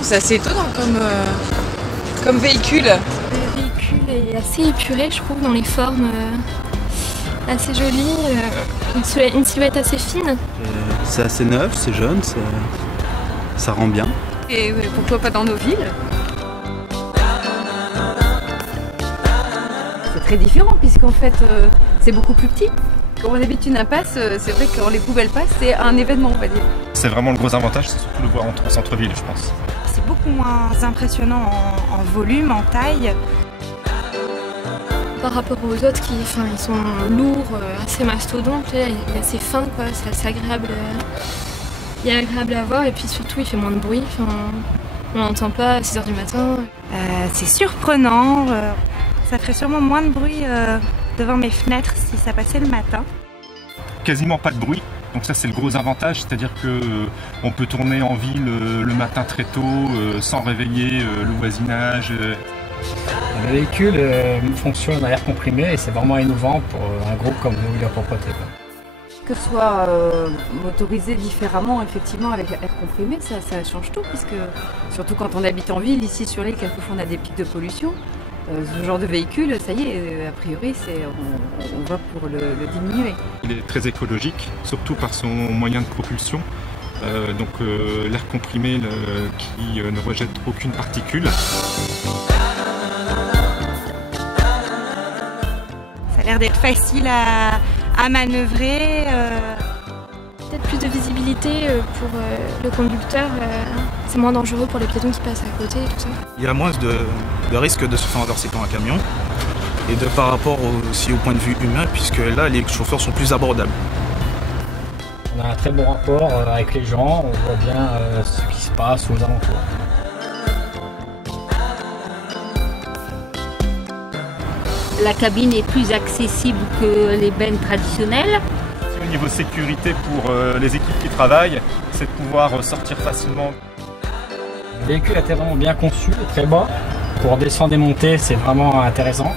C'est assez étonnant comme véhicule. Le véhicule est assez épuré, je trouve, dans les formes, assez joli, une silhouette assez fine. C'est assez neuf, c'est jeune, ça rend bien. Et pourquoi pas dans nos villes? C'est très différent puisqu'en fait c'est beaucoup plus petit. Quand on habite une impasse, c'est vrai que quand les poubelles passent, c'est un événement, on va dire. C'est vraiment le gros avantage, c'est surtout le voir en centre-ville, je pense. C'est beaucoup moins impressionnant en volume, en taille. Par rapport aux autres ils sont lourds, assez mastodontes, là, il est assez fin, quoi, c'est assez agréable. Il est agréable à voir et puis surtout il fait moins de bruit, on n'entend pas à 6h du matin. C'est surprenant, ça ferait sûrement moins de bruit devant mes fenêtres si ça passait le matin. Quasiment pas de bruit, donc ça c'est le gros avantage, c'est-à-dire que on peut tourner en ville le matin très tôt sans réveiller le voisinage. Le véhicule fonctionne à air comprimé et c'est vraiment innovant pour un groupe comme nous, la propreté. Que ce soit motorisé différemment, effectivement, avec l'air comprimé, ça change tout, puisque surtout quand on habite en ville, ici sur l'île, quelquefois on a des pics de pollution. Ce genre de véhicule, ça y est, a priori, on va pour le diminuer. Il est très écologique, surtout par son moyen de propulsion. Donc l'air comprimé qui ne rejette aucune particule. Ça a l'air d'être facile à manœuvrer. Peut-être plus de visibilité pour le conducteur, c'est moins dangereux pour les piétons qui passent à côté et tout ça. Il y a moins de risque de se faire renverser par un camion et par rapport aussi au point de vue humain, puisque là les chauffeurs sont plus abordables. On a un très bon rapport avec les gens, on voit bien ce qui se passe aux alentours. La cabine est plus accessible que les bennes traditionnelles. Au niveau sécurité pour les équipes qui travaillent, c'est de pouvoir sortir facilement. Le véhicule a été vraiment bien conçu, très bas. Pour descendre et monter, c'est vraiment intéressant.